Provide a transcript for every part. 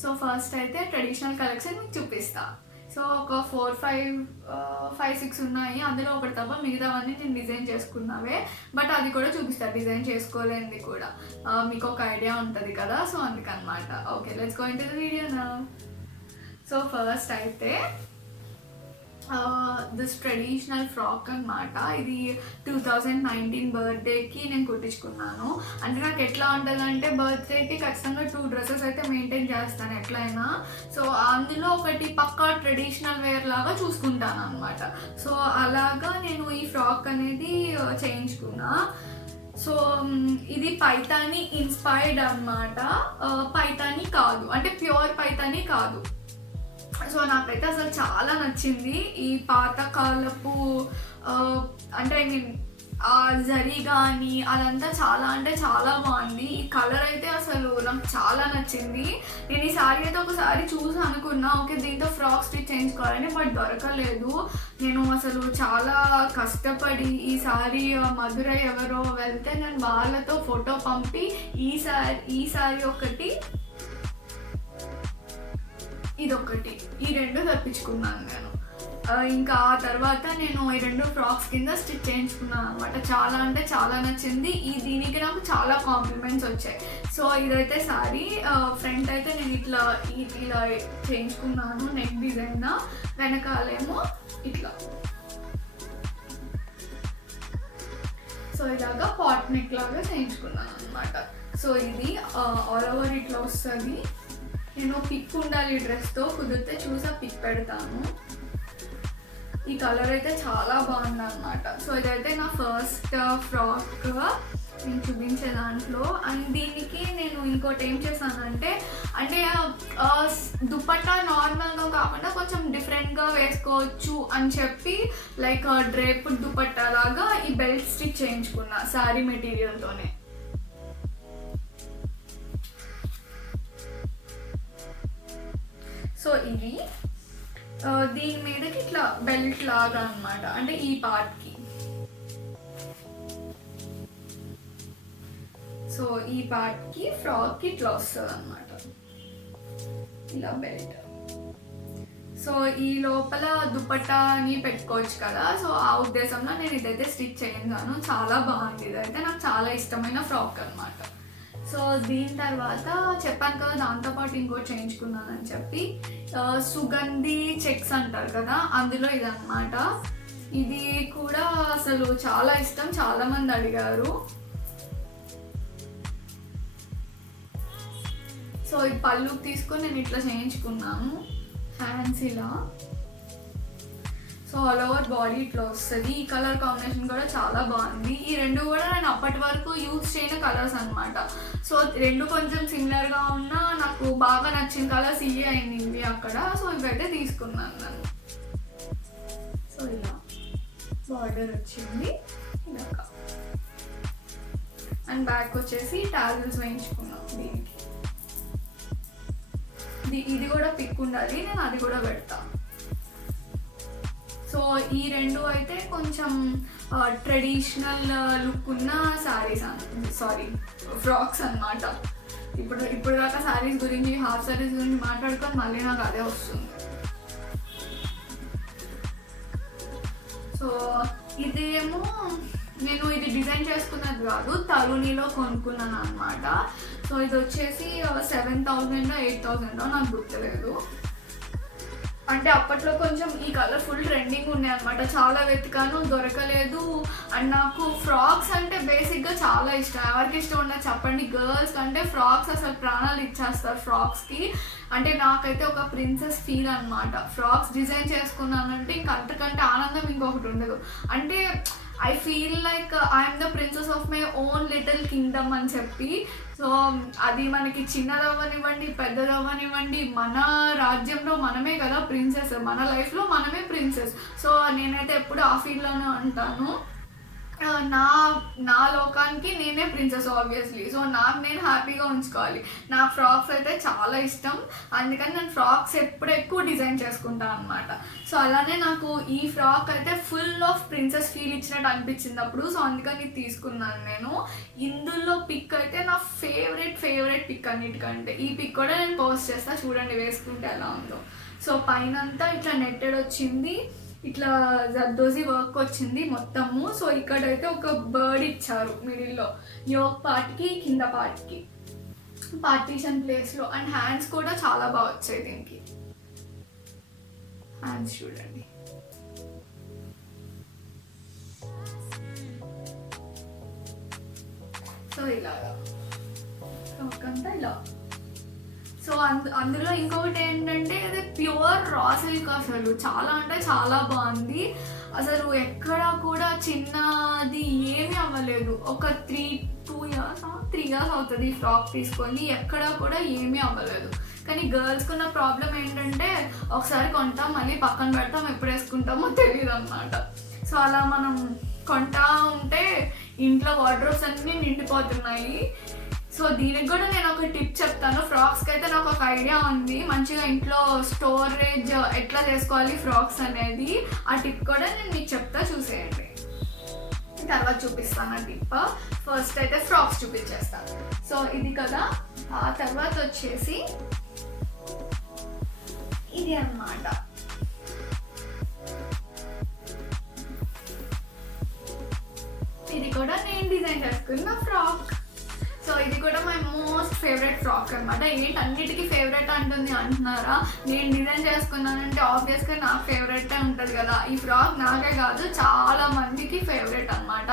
So first అయితే traditional collection మీకు చూపిస్తా. సో ఒక 5-6 ఉన్నాయి, అందులో ఒకటి తప్ప మిగతావన్నీ నేను డిజైన్ చేసుకున్నవే. బట్ అది కూడా చూపిస్తాను, డిజైన్ చేసుకోలేనిది కూడా. మీకు ఒక ఐడియా ఉంటుంది కదా, సో అందుకనమాట. Okay, let's go into the video now. So first అయితే దిస్ ట్రెడిషనల్ ఫ్రాక్ అనమాట. ఇది 2019 బర్త్డేకి నేను కుట్టించుకున్నాను. అంటే నాకు ఎట్లా ఉంటుందంటే బర్త్డేకి ఖచ్చితంగా 2 డ్రెస్సెస్ అయితే మెయింటైన్ చేస్తాను ఎట్లయినా. సో అందులో ఒకటి పక్కా ట్రెడిషనల్ వేర్ లాగా చూసుకుంటాను అనమాట. సో అలాగా నేను ఈ ఫ్రాక్ అనేది చేయించుకున్నా. సో ఇది పైతాని ఇన్స్పైర్డ్ అనమాట. పైతాని కాదు, అంటే ప్యూర్ పైతాని కాదు. సో నాకైతే అసలు చాలా నచ్చింది ఈ పాతకాలపు, అంటే ఐ మీన్ జరీ కానీ అదంతా చాలా అంటే చాలా బాగుంది. ఈ కలర్ అయితే అసలు నాకు చాలా నచ్చింది. నేను ఈ సారీ అయితే ఒకసారి చూసి అనుకున్నా ఓకే దీంతో ఫ్రాక్ స్టిచ్ చేయించుకోవాలని, బట్ దొరకలేదు. నేను అసలు చాలా కష్టపడి ఈ సారీ మధురై ఎవరో వెళ్తే నేను వాళ్ళతో ఫోటో పంపి ఈ సారీ ఒకటి, ఇదొకటి, ఈ 2 తెప్పించుకున్నాను నేను. ఇంకా ఆ తర్వాత నేను ఈ 2 ఫ్రాక్స్ కింద స్టిచ్ చేయించుకున్నాను అనమాట. చాలా అంటే చాలా నచ్చింది. దీనికి నాకు చాలా కాంప్లిమెంట్స్ వచ్చాయి. సో ఇదైతే సారీ ఫ్రంట్ అయితే నేను ఇలా చేయించుకున్నాను, నెక్ డిజైన్. వెనకాలేమో ఇట్లా, సో ఇలాగా పాట్ నెక్ లాగా చేయించుకున్నాను అనమాట. సో ఇది ఆల్ ఓవర్ ఇట్లా వస్తుంది. నేను పిక్ ఉండాలి డ్రెస్తో, కుదిరితే చూసా పిక్ పెడతాను. ఈ కలర్ అయితే చాలా బాగుంది అనమాట. సో ఇదైతే నా ఫస్ట్ ఫ్రాక్ నేను చూపించే దాంట్లో. అండ్ దీనికి నేను ఇంకోటి ఏం చేశానంటే, అంటే దుపట్టా నార్మల్గా కాకుండా కొంచెం డిఫరెంట్గా వేసుకోవచ్చు అని చెప్పి లైక్ డ్రేప్ దుపట్టా లాగా ఈ బెల్ట్ స్టిచ్ చేయించుకున్నా శారీ మెటీరియల్తోనే. సో ఇది దీని మీదకి ఇట్లా బెల్ట్ లాగా అనమాట, అంటే ఈ పార్ట్కి. సో ఈ పార్ట్కి ఫ్రాక్కి ఇట్లా వస్తుంది అనమాట, ఇలా బెల్ట్. సో ఈ లోపల దుపట్టాని పెట్టుకోవచ్చు కదా, సో ఆ ఉద్దేశంలో నేను ఇదైతే స్టిచ్ చేయించాను. చాలా బాగుంది, ఇదైతే నాకు చాలా ఇష్టమైన ఫ్రాక్ అనమాట. సో దీని తర్వాత చెప్పాను కదా దాంతోపాటు ఇంకోటి చేయించుకున్నానని చెప్పి, సుగంధి చెక్స్ అంటారు కదా, అందులో ఇదన్నమాట. ఇది కూడా అసలు చాలా ఇష్టం, చాలామంది అడిగారు. సో ఈ పళ్ళు తీసుకొని నేను ఇట్లా చేయించుకున్నాను ఫ్యాన్సీలా. సో ఆల్ ఓవర్ బాడీ ఇట్లా వస్తుంది. ఈ కలర్ కాంబినేషన్ కూడా చాలా బాగుంది. ఈ 2 కూడా నేను అప్పటి వరకు యూజ్ చేయని కలర్స్ అనమాట. సో 2 కొంచెం సిమిలర్గా ఉన్నా నాకు బాగా నచ్చిన కలర్స్ ఇవే అయినవి అక్కడ. సో ఇవైతే తీసుకున్నాను నేను. సో ఇలా బార్డర్ వచ్చింది ఇలాగ. అండ్ బ్యాక్ వచ్చేసి టాజిల్స్ వేయించుకున్నాం దీనికి. ఇది కూడా పిక్ ఉండాలి, నేను అది కూడా పెడతాను. సో ఈ 2 అయితే కొంచెం ట్రెడిషనల్ లుక్ ఉన్న శారీస్ ఫ్రాక్స్ అనమాట. ఇప్పుడు దాకా శారీస్ గురించి, హాఫ్ శారీస్ గురించి మాట్లాడుకొని మళ్ళీ నాకు అదే వస్తుంది. సో ఇదేమో నేను ఇది డిజైన్ చేసుకున్నది కాదు, తరుణిలో కొనుక్కున్నాను అనమాట. సో ఇది వచ్చేసి 7,000 8,000 నాకు గుర్తులేదు. అంటే అప్పట్లో కొంచెం ఈ కలర్ ఫుల్ ట్రెండింగ్ ఉన్నాయి అనమాట. చాలా వెతికాను, దొరకలేదు. అండ్ నాకు ఫ్రాక్స్ అంటే బేసిక్గా చాలా ఇష్టం. ఎవరికి ఇష్టం ఉండదు చెప్పండి? గర్ల్స్ కంటే ఫ్రాక్స్ అసలు ప్రాణాలు ఇచ్చేస్తారు ఫ్రాక్స్కి. అంటే నాకైతే ఒక ప్రిన్సెస్ ఫీల్ అనమాట. ఫ్రాక్స్ డిజైన్ చేసుకున్నానంటే ఇంకంతకంటే ఆనందం ఇంకొకటి ఉండదు. అంటే I feel like I'm the princess of my own little Kingdom అని చెప్పి. సో అది మనకి చిన్నదవ్వనివ్వండి, పెద్దదవ్వనివ్వండి, మన రాజ్యంలో మనమే కదా ప్రిన్సెస్, మన లైఫ్లో మనమే ప్రిన్సెస్. సో నేనైతే ఎప్పుడు ఆ ఫీల్డ్లోనే ఉంటాను. నా నా లోకానికి నేనే ప్రిన్సెస్ ఆబ్వియస్లీ. సో నాకు నేను హ్యాపీగా ఉంచుకోవాలి. నా ఫ్రాక్స్ అయితే చాలా ఇష్టం, అందుకని నేను ఫ్రాక్స్ ఎప్పుడు ఎక్కువ డిజైన్ చేసుకుంటాను అనమాట. సో అలానే నాకు ఈ ఫ్రాక్ అయితే ఫుల్ ఆఫ్ ప్రిన్సెస్ ఫీల్ ఇచ్చినట్టు అనిపించింది అప్పుడు. సో అందుకని తీసుకున్నాను నేను. ఇందులో పిక్ అయితే నా ఫేవరెట్ పిక్ అన్నిటికంటే. ఈ పిక్ కూడా నేను పోస్ట్ చేస్తాను, చూడండి వేసుకుంటే ఎలా ఉందో. సో పైనంతా ఇట్లా నెట్టెడ్ వచ్చింది, ఇట్లా జర్దోజీ వర్క్ వచ్చింది మొత్తము. సో ఇక్కడైతే ఒక బర్డ్ ఇచ్చారు మిడిల్లో, యోక్ పార్ట్కి కింద పార్ట్కి పార్టీషన్ ప్లేస్లో. అండ్ హ్యాండ్స్ కూడా చాలా బాగా వచ్చాయి దీనికి. హ్యాండ్స్ చూడండి, సో ఇలాగా అంతా ఇలా. సో అందులో ఇంకొకటి ఏంటంటే ఇది ప్యూర్ రా సిల్క్, అసలు చాలా అంటే చాలా బాగుంది. అసలు ఎక్కడ కూడా చిన్నది ఏమీ అవ్వలేదు. ఒక 3 ఇయర్స్ అవుతుంది ఈ ఫ్రాక్ తీసుకొని, ఎక్కడ కూడా ఏమీ అవ్వలేదు. కానీ గర్ల్స్కి ఉన్న ప్రాబ్లం ఏంటంటే ఒకసారి కొంటాం, మళ్ళీ పక్కన పెడతాం, ఎప్పుడు వేసుకుంటామో తెలియదు అనమాట. సో అలా మనం కొంటా ఉంటే ఇంట్లో వార్డ్రోబ్స్ అన్నీ నిండిపోతున్నాయి. సో దీనికి కూడా నేను ఒక టిప్ చెప్తాను. ఫ్రాక్స్కి అయితే నాకు ఒక ఐడియా ఉంది, మంచిగా ఇంట్లో స్టోరేజ్ ఎట్లా చేసుకోవాలి ఫ్రాక్స్ అనేది. ఆ టిప్ కూడా నేను మీకు చెప్తా, చూసేయండి. తర్వాత చూపిస్తాను ఆ టిప్. ఫస్ట్ అయితే ఫ్రాక్స్ చూపించేస్తాను. సో ఇది కదా, ఆ తర్వాత వచ్చేసి ఇది అన్నమాట. ఇది కూడా నేను డిజైన్ చేసుకున్న ఫ్రాక్. సో ఇది కూడా మై మోస్ట్ ఫేవరెట్ ఫ్రాక్ అనమాట. ఏంటి అన్నిటికీ ఫేవరెట్ అంటుంది అంటున్నారా? నేను డిజైన్ చేసుకున్నానంటే ఆబ్వియస్గా నాకు ఫేవరెటే ఉంటుంది కదా. ఈ ఫ్రాక్ నాకే కాదు, చాలా మందికి ఫేవరెట్ అనమాట.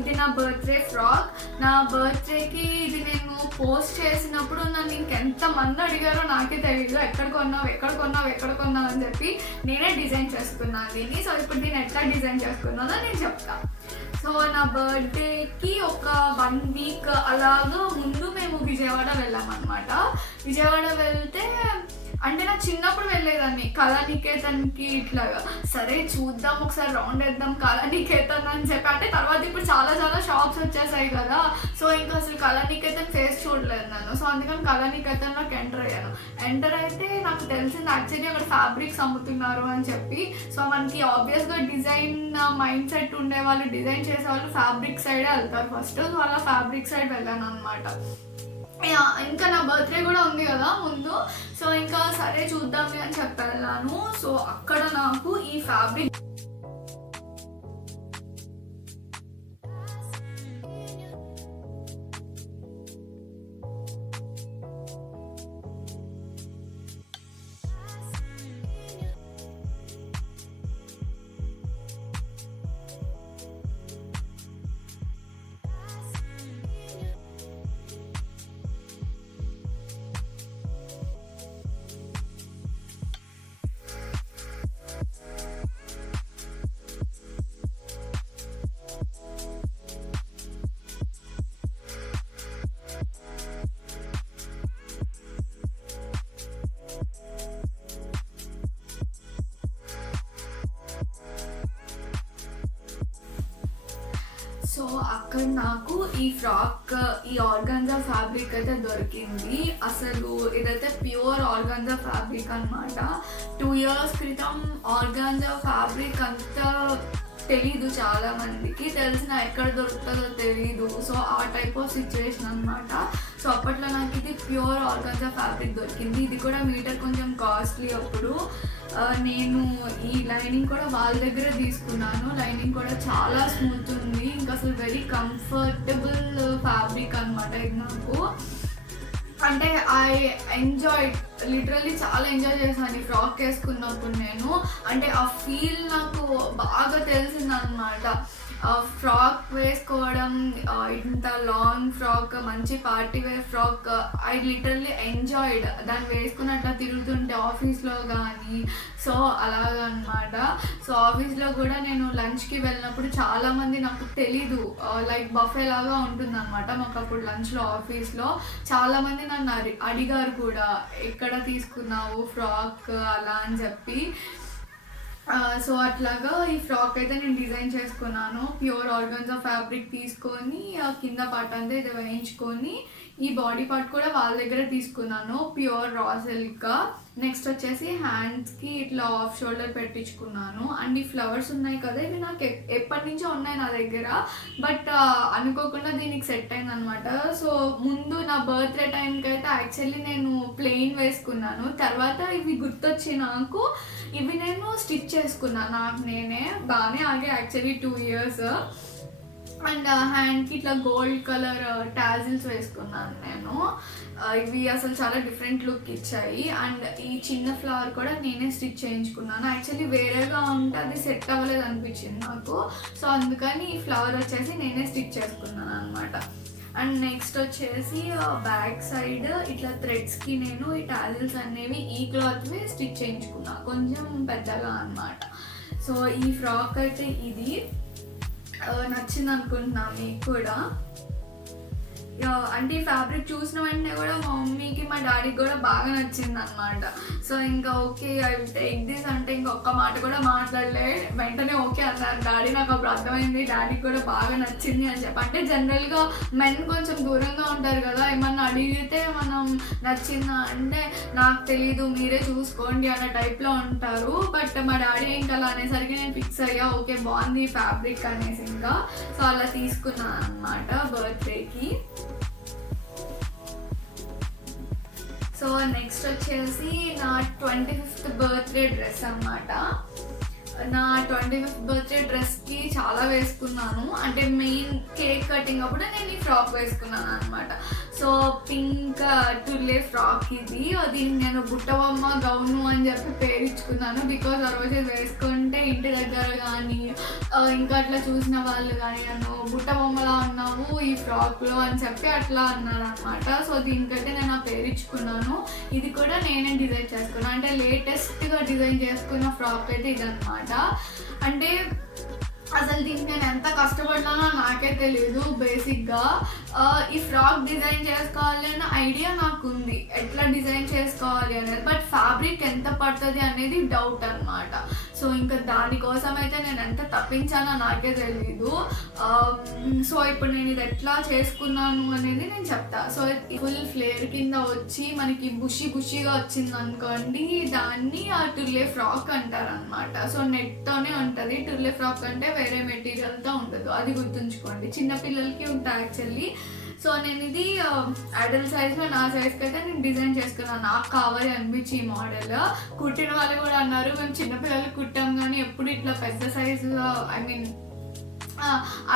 ఇది నా బర్త్డే ఫ్రాక్. నా బర్త్డేకి ఇది నేను పోస్ట్ చేసినప్పుడు నన్ను ఇంకెంతమంది అడిగారో నాకే తెలియదు, ఎక్కడ కొన్నావు అని చెప్పి. నేనే డిజైన్ చేసుకున్నాను దీన్ని. సో ఇప్పుడు దీన్ని ఎట్లా డిజైన్ చేసుకున్నానో నేను చెప్తాను. సో నా బర్త్డేకి ఒక 1 వీక్ అలాగా ముందు మేము విజయవాడ వెళ్ళామన్నమాట. విజయవాడ వెళ్తే అంటే నాకు చిన్నప్పుడు వెళ్ళేదాన్ని కళానికేతన్కి, ఇట్లాగా సరే చూద్దాం ఒకసారి రౌండ్ వేద్దాం కళానికేతన్ అని చెప్పి. అంటే తర్వాత ఇప్పుడు చాలా షాప్స్ వచ్చేసాయి కదా. సో ఇంకా అసలు కళానికేతన్ ఫేస్ చూడలేదు నేను. సో అందుకని కళానికేతన్లోకి ఎంటర్ అయితే నాకు తెలిసింది యాక్చువల్లీ అక్కడ ఫ్యాబ్రిక్స్ అమ్ముతున్నారు అని చెప్పి. సో మనకి ఆబ్వియస్గా డిజైన్ మైండ్ సెట్ ఉండే వాళ్ళు, డిజైన్ చేసే వాళ్ళు ఫ్యాబ్రిక్ సైడే వెళ్తారు ఫస్ట్. సో అలా ఫ్యాబ్రిక్ సైడ్ వెళ్ళాను అనమాట. ఇంకా నా బర్త్డే కూడా ఉంది కదా ముందు. సో ఇంకా సరే చూద్దాం అని చెప్పాను. సో అక్కడ నాకు ఈ ఫ్యాబ్రిక్ సో అక్కడ నాకు ఈ ఫ్రాక్, ఈ ఆర్గాన్జా ఫ్యాబ్రిక్ అయితే దొరికింది. అసలు ఇదైతే ప్యూర్ ఆర్గాన్జా ఫ్యాబ్రిక్ అనమాట. 2 ఇయర్స్ క్రితం ఆర్గాన్జా ఫ్యాబ్రిక్ అంతా తెలీదు, చాలా మందికి తెలిసిన ఎక్కడ దొరుకుతుందో తెలీదు. సో ఆ టైప్ ఆఫ్ సిచ్యువేషన్ అనమాట. సో అప్పట్లో నాకు ఇది ప్యూర్ ఆర్గాన్జా ఫ్యాబ్రిక్ దొరికింది. ఇది కూడా మీటర్ కొంచెం కాస్ట్లీ అప్పుడు. నేను ఈ లైనింగ్ కూడా వాళ్ళ దగ్గర తీసుకున్నాను. లైనింగ్ కూడా చాలా స్మూత్ ఉంది, ఇంకా అసలు వెరీ కంఫర్టబుల్ ఫ్యాబ్రిక్ అనమాట ఇది నాకు. అంటే ఐ ఎంజాయ్, లిటరల్లీ చాలా ఎంజాయ్ చేశాను ఈ ఫ్రాక్ వేసుకున్నప్పుడు నేను. అంటే ఆ ఫీల్ నాకు బాగా తెలిసిందనమాట. ఫ్రాక్ వేసుకోవడం, ఇంత లాంగ్ ఫ్రాక్, మంచి party wear frock, I literally enjoyed దాన్ని వేసుకుని అట్లా తిరుగుతుంటే ఆఫీస్లో కానీ. సో అలాగనమాట. సో ఆఫీస్లో కూడా నేను లంచ్కి వెళ్ళినప్పుడు చాలామంది నాకు తెలీదు, లైక్ బఫే లాగా ఉంటుందన్నమాట మాకు అప్పుడు లంచ్లో ఆఫీస్లో. చాలామంది నన్ను అడిగారు కూడా, ఎక్కడ తీసుకున్నావు ఫ్రాక్ అలా అని చెప్పి. సో అట్లాగా ఈ ఫ్రాక్ అయితే నేను డిజైన్ చేసుకున్నాను. ప్యూర్ ఆర్గన్జా ఫ్యాబ్రిక్ తీసుకొని కింద పార్ట్ అంతా ఇది వేయించుకొని ఈ బాడీ పార్ట్ కూడా వాళ్ళ దగ్గర తీసుకున్నాను ప్యూర్ రా సిల్క్. నెక్స్ట్ వచ్చేసి హ్యాండ్స్కి ఇట్లా ఆఫ్ షోల్డర్ పెట్టించుకున్నాను. అండ్ ఈ ఫ్లవర్స్ ఉన్నాయి కదా, ఇవి నాకు ఎప్పటి నుంచో ఉన్నాయి నా దగ్గర, బట్ అనుకోకుండా దీనికి సెట్ అయింది అనమాట. సో ముందు నా బర్త్డే టైంకి అయితే యాక్చువల్లీ నేను ప్లెయిన్ వేసుకున్నాను. తర్వాత ఇవి గుర్తొచ్చి నాకు ఇవి నేను స్టిచ్ చేసుకున్నాను నాకు నేనే. బాగానే ఆగే యాక్చువల్లీ 2 years. అండ్ హ్యాండ్కి ఇట్లా గోల్డ్ కలర్ టాజిల్స్ వేసుకున్నాను నేను. ఇవి అసలు చాలా డిఫరెంట్ లుక్ ఇచ్చాయి. అండ్ ఈ చిన్న ఫ్లవర్ కూడా నేనే స్టిచ్ చేయించుకున్నాను. యాక్చువల్లీ వేరేగా ఉంటే అది సెట్ అవ్వలేదు అనిపించింది నాకు. సో అందుకని ఈ ఫ్లవర్ వచ్చేసి నేనే స్టిచ్ చేసుకున్నాను అనమాట. అండ్ నెక్స్ట్ వచ్చేసి బ్యాక్ సైడ్ ఇట్లా థ్రెడ్స్కి నేను ఈ టాజిల్స్ అనేవి ఈ క్లాత్వి స్టిచ్ చేయించుకున్నాను కొంచెం పెద్దగా అనమాట. సో ఈ ఫ్రాక్ అయితే ఇది నచ్చింది అనుకుంటున్నా మీకు కూడా. అంటే ఈ ఫ్యాబ్రిక్ చూసిన వెంటనే కూడా మా మమ్మీకి మా డాడీకి కూడా బాగా నచ్చింది అనమాట. సో ఇంకా okay I will take this అంటే ఇంకొక మాట కూడా మాట్లాడలే, వెంటనే ఓకే అన్నారు డాడీ. నాకు అప్పుడు అర్థమైంది డాడీకి కూడా బాగా నచ్చింది అని చెప్పి. అంటే జనరల్గా మెన్ కొంచెం దూరంగా ఉంటారు కదా, ఏమన్నా అడిగితే మనం నచ్చిందా అంటే నాకు తెలీదు మీరే చూసుకోండి అన్న టైప్లో ఉంటారు. బట్ మా డాడీ ఇంకా అలా అనేసరికి నేను ఫిక్స్ అయ్యా ఓకే బాగుంది ఫ్యాబ్రిక్ అనేసి ఇంకా. సో అలా తీసుకున్నాను అనమాట బర్త్డేకి. సో నెక్స్ట్ వచ్చేసి నా 25th బర్త్డే డ్రెస్ అన్నమాట. నా 25th బర్త్డే డ్రెస్కి చాలా వేసుకున్నాను. అంటే మెయిన్ కేక్ కటింగ్ అప్పుడు నేను ఈ ఫ్రాక్ వేసుకున్నాను అనమాట. సో పింక్ టుల్లే ఫ్రాక్ ఇది. దీన్ని నేను బుట్టబొమ్మ గౌను అని చెప్పి పేరించుకున్నాను. బికాజ్ ఆ రోజు వేసుకుంటే ఇంటి దగ్గర కానీ ఇంకా అట్లా చూసిన వాళ్ళు కానీ నన్ను బుట్టబొమ్మలా ఉన్నావు ఈ ఫ్రాక్లో అని చెప్పి అట్లా అన్నారు అనమాట. సో దీనికైతే నేను ఆ పేరించుకున్నాను. ఇది కూడా నేనే డిజైన్ చేసుకున్నాను. అంటే లేటెస్ట్గా డిజైన్ చేసుకున్న ఫ్రాక్ అయితే ఇదన్నమాట. అంటే అసలు దీనికి నేను ఎంత కష్టపడ్డానో నాకే తెలియదు. బేసిక్గా ఈ ఫ్రాక్ డిజైన్ చేసుకోవాలి అన్న ఐడియా నాకు ఉంది, ఎట్లా డిజైన్ చేసుకోవాలి అనేది. బట్ ఫ్యాబ్రిక్ ఎంత పడుతుంది అనేది డౌట్ అనమాట. సో ఇంకా దానికోసం అయితే నేను ఎంత తప్పించానో నాకే తెలీదు. సో ఇప్పుడు నేను ఇది ఎట్లా చేసుకున్నాను అనేది నేను చెప్తా. సో ఫుల్ ఫ్లేర్ కింద వచ్చి మనకి బుషీగా వచ్చింది అనుకోండి, దాన్ని ఆ టుర్లే ఫ్రాక్ అంటారు అనమాట. సో నెట్తోనే ఉంటుంది. టుర్లే ఫ్రాక్ అంటే వేరే మెటీరియల్తో ఉండదు, అది గుర్తుంచుకోండి. చిన్నపిల్లలకి ఉంటాయి యాక్చువల్లీ. సో నేను ఇది అడల్ట్ సైజ్లో నా సైజ్కి అయితే నేను డిజైన్ చేసుకున్నాను. నాకు కావాలి అనిపించి ఈ మోడల్. కుట్టిన వాళ్ళు కూడా అన్నారు మేము చిన్నపిల్లలకి కుట్టాం కానీ ఎప్పుడు ఇట్లా పెద్ద సైజులో ఐ మీన్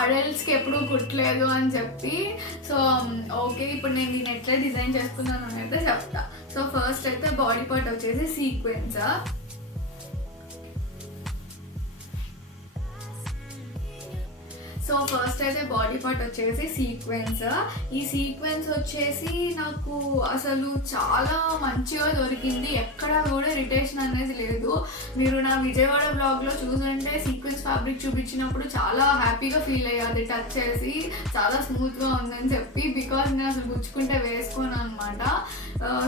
అడల్ట్స్కి ఎప్పుడూ కుట్టలేదు అని చెప్పి. సో ఓకే ఇప్పుడు నేను దీన్ని ఎట్లా డిజైన్ చేసుకున్నాను అని అయితే చెప్తా. సో ఫస్ట్ అయితే బాడీ పార్ట్ వచ్చేసి సీక్వెన్స్. సో ఫస్ట్ అయితే బాడీ పార్ట్ వచ్చేసి సీక్వెన్స్. ఈ సీక్వెన్స్ వచ్చేసి నాకు అసలు చాలా మంచిగా దొరికింది, ఎక్కడ కూడా ఇరిటేషన్ అనేది లేదు. మీరు నా విజయవాడ బ్లాగ్లో చూసుంటే సీక్వెన్స్ ఫ్యాబ్రిక్ చూపించినప్పుడు చాలా హ్యాపీగా ఫీల్ అయ్యాది టచ్ చేసి, చాలా స్మూత్గా ఉందని చెప్పి. బికాజ్ నేను అసలు గుచ్చుకుంటే వేసుకోను అనమాట.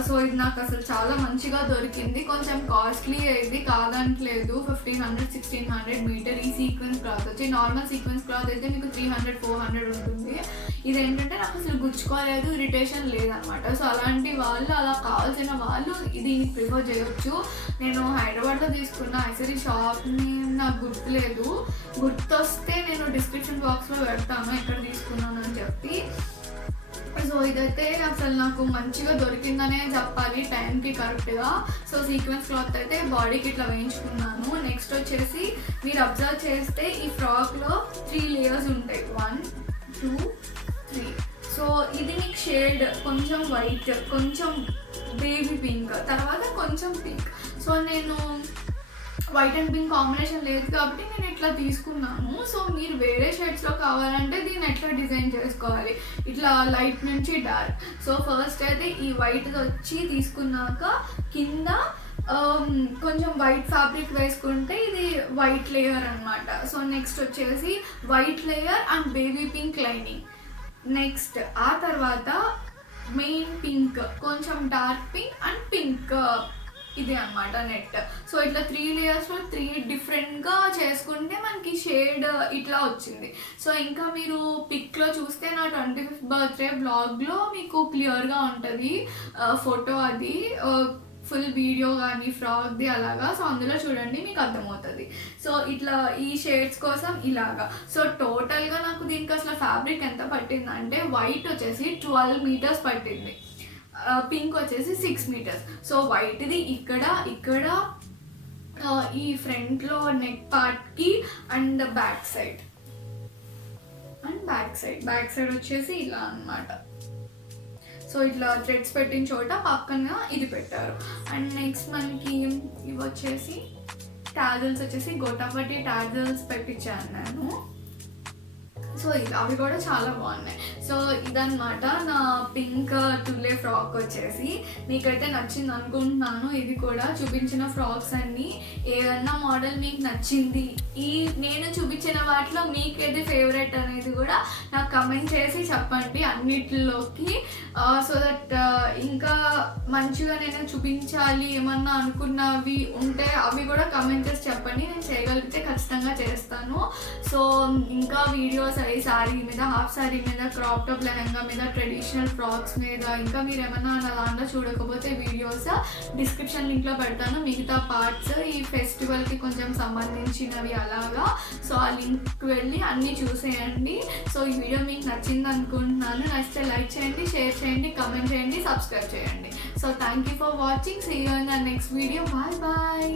సో ఇది నాకు అసలు చాలా మంచిగా దొరికింది. కొంచెం కాస్ట్లీ అయింది కాదంటలేదు, 1500-1600 మీటర్. ఈ సీక్వెన్స్ క్లాత్ వచ్చి నార్మల్ సీక్వెన్స్ క్లాత్ అయితే మీకు 300-400 ఉంటుంది. ఇదేంటంటే నాకు అసలు గుచ్చుకోలేదు, ఇరిటేషన్ లేదనమాట. సో అలాంటి వాళ్ళు, అలా కావాల్సిన వాళ్ళు దీన్ని ప్రిఫర్ చేయొచ్చు. నేను హైదరాబాద్లో తీసుకున్న యాక్చువల్లీ షాప్ని నాకు గుర్తులేదు, గుర్తొస్తే నేను డిస్క్రిప్షన్ బాక్స్లో పెడతాను ఎక్కడ తీసుకున్నాను అని చెప్పి. సో ఇదైతే అసలు నాకు మంచిగా దొరికిందనే చెప్పాలి టైంకి కరెక్ట్గా. సో సీక్వెన్స్ క్లాత్ అయితే బాడీకి ఇట్లా వేయించుకున్నాను. నెక్స్ట్ వచ్చేసి మీరు అబ్జర్వ్ చేస్తే ఈ ఫ్రాక్లో 3 లేయర్స్ ఉంటాయి, 1, 2, 3. సో ఇది మీకు షేడ్ కొంచెం వైట్, కొంచెం బేబీ పింక్, తర్వాత కొంచెం పింక్. సో నేను వైట్ అండ్ పింక్ కాంబినేషన్ లేదు కాబట్టి నేను ఇట్లా తీసుకున్నాను. సో మీరు వేరే షేడ్స్లో కావాలంటే దీన్ని ఎట్లా డిజైన్ చేసుకోవాలి, ఇట్లా లైట్ నుంచి డార్క్. సో ఫస్ట్ అయితే ఈ వైట్ వచ్చి తీసుకున్నాక కింద కొంచెం వైట్ ఫ్యాబ్రిక్ వేసుకుంటే ఇది వైట్ లేయర్ అనమాట. సో నెక్స్ట్ వచ్చేసి white layer and baby pink lining. Next ఆ తర్వాత మెయిన్ పింక్, కొంచెం డార్క్ పింక్ అండ్ పింక్ ఇది అనమాట నెట్. సో ఇట్లా 3 లేయర్స్లో 3 డిఫరెంట్గా చేసుకుంటే మనకి షేడ్ ఇట్లా వచ్చింది. సో ఇంకా మీరు పిక్లో చూస్తే నా 25th బర్త్డే బ్లాగ్లో మీకు క్లియర్గా ఉంటుంది ఫోటో, అది ఫుల్ వీడియో కానీ ఫ్రాక్ది అలాగా. సో అందులో చూడండి మీకు అర్థమవుతుంది. సో ఇట్లా ఈ షేడ్స్ కోసం ఇలాగా. సో టోటల్గా నాకు దీనికి అసలు ఫ్యాబ్రిక్ ఎంత పట్టిందంటే వైట్ వచ్చేసి 12 మీటర్స్ పట్టింది, పింక్ వచ్చేసి 6 మీటర్స్. సో వైట్ది ఇక్కడ ఇక్కడ ఈ ఫ్రంట్లో నెక్ పార్ట్కి and back side back side వచ్చేసి ఇలా అన్నమాట. సో ఇట్లా థ్రెడ్స్ పెట్టిన చోట పక్కన ఇది పెట్టారు. అండ్ నెక్స్ట్ మనకి ఇవి వచ్చేసి టాజల్స్ వచ్చేసి గోటాపట్టి టాజల్స్ పెట్టించాను నేను. సో అవి కూడా చాలా బాగున్నాయి. సో ఇదన్నమాట నా పింక్ టులే ఫ్రాక్ వచ్చేసి. మీకైతే నచ్చింది అనుకుంటున్నాను. ఇది కూడా చూపించిన ఫ్రాక్స్ అన్నీ ఏదన్నా మోడల్ మీకు నచ్చింది, ఈ నేను చూపించిన వాటిలో మీకు ఏది ఫేవరెట్ అనేది కూడా నాకు కమెంట్ చేసి చెప్పండి అన్నిటిలోకి. సో దట్ ఇంకా మంచిగా నేను చూపించాలి ఏమన్నా అనుకున్నవి ఉంటే అవి కూడా కమెంట్ చేసి చెప్పండి, నేను చేయగలిగితే ఖచ్చితంగా చేస్తాను. సో ఇంకా వీడియోస్ ఈ శారీ మీద, హాఫ్ శారీ మీద, క్రాప్ టాప్ లెహంగా మీద, ట్రెడిషనల్ ఫ్రాక్స్ మీద, ఇంకా మీరు ఏమన్నా నా దాంట్లో చూడకపోతే వీడియోస్ డిస్క్రిప్షన్ లింక్లో పెడతాను. మిగతా పార్ట్స్ ఈ ఫెస్టివల్కి కొంచెం సంబంధించినవి అలాగా. సో ఆ లింక్ వెళ్ళి అన్నీ చూసేయండి. సో ఈ వీడియో మీకు నచ్చింది అనుకుంటున్నాను. నచ్చితే లైక్ చేయండి, షేర్ చేయండి, కమెంట్ చేయండి, సబ్స్క్రైబ్ చేయండి. So thank you for watching. See you in the next video. Bye bye.